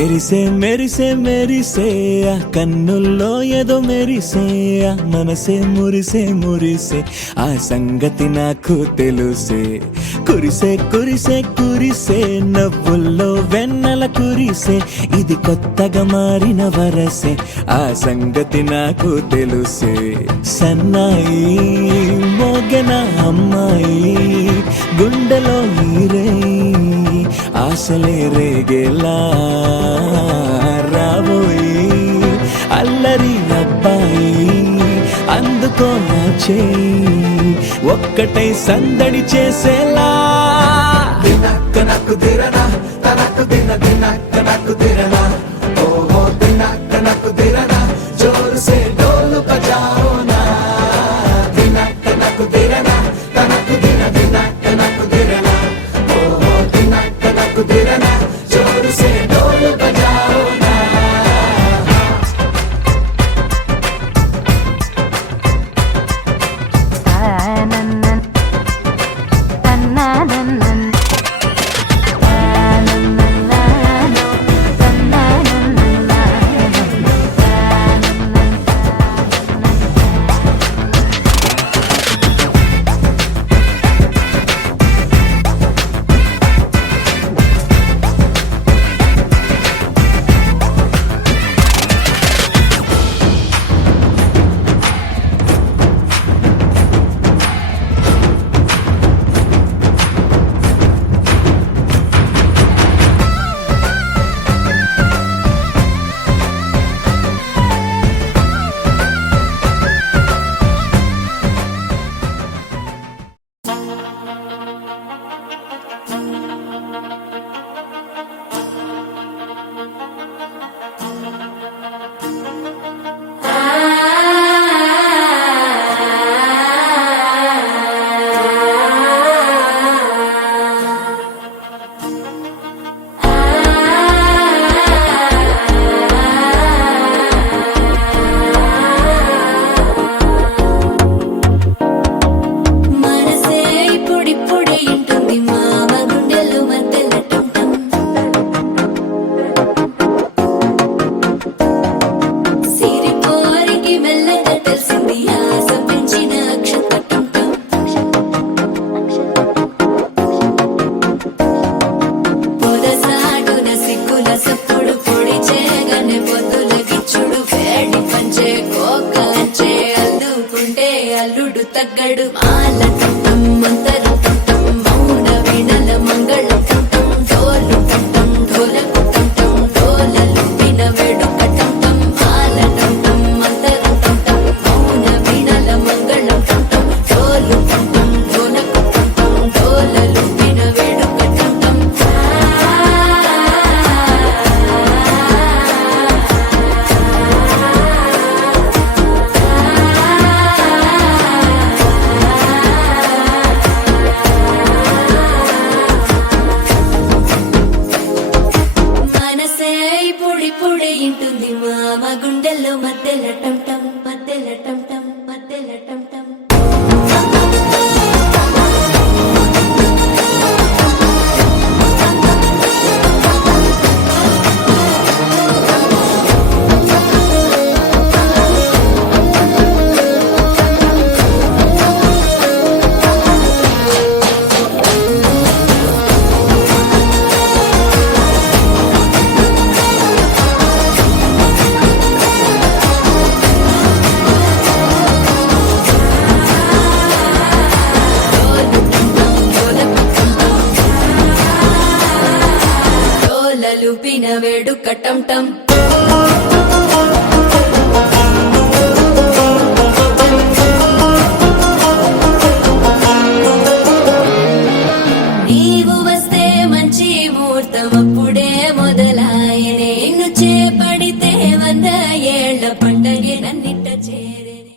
మెరిసే మెరిసే మెరిసే ఆ కన్నుల్లో ఏదో మెరిసే ఆ మనసే మురిసే మురిసే ఆ సంగతి నాకు తెలుసే. కురిసే కురిసే కురిసే నవ్వుల్లో వెన్నెల కురిసే ఇది కొత్తగా మారిన వరసే ఆ సంగతి నాకు తెలుసే. సన్నాయి మోగెన అమ్మాయి గుండెలో ఈరే ఆశలే రేగేలా రాబోయి అల్లరి అబ్బాయి అందుకో నా చేయి ఒక్కటై సందడి చేసేలా. దినక్క నాకు దిరనా తనకు దిన దినక్క నాకు దిరనా ఓహో దినక్క నాకు దిరనా జోరు సే డోలు బజాओ నా. దినక్క నాకు దిరనా తనకు దిన దినక్క నాకు దిరనా ఓహో దినక్క నాకు దిరనా జోరు సే డోలు బజాओ నా. అల్లుడు తగ్గడు మాల టం మంతరు టం మౌన వీణల మంగళ టం డోలు టం డోలకు టం డోలలు విన వేడుక టం మాల టం మంతరు టం మౌన వీణల మంగళ టం డోలు టం డోలకు టం డోలలు విన వేడుక టం. ఇంటుంది మామ గుండెల్లో మధ్యల టం టం మధ్యల టం టం మధ్యల టం టం. వేడుక టం టం.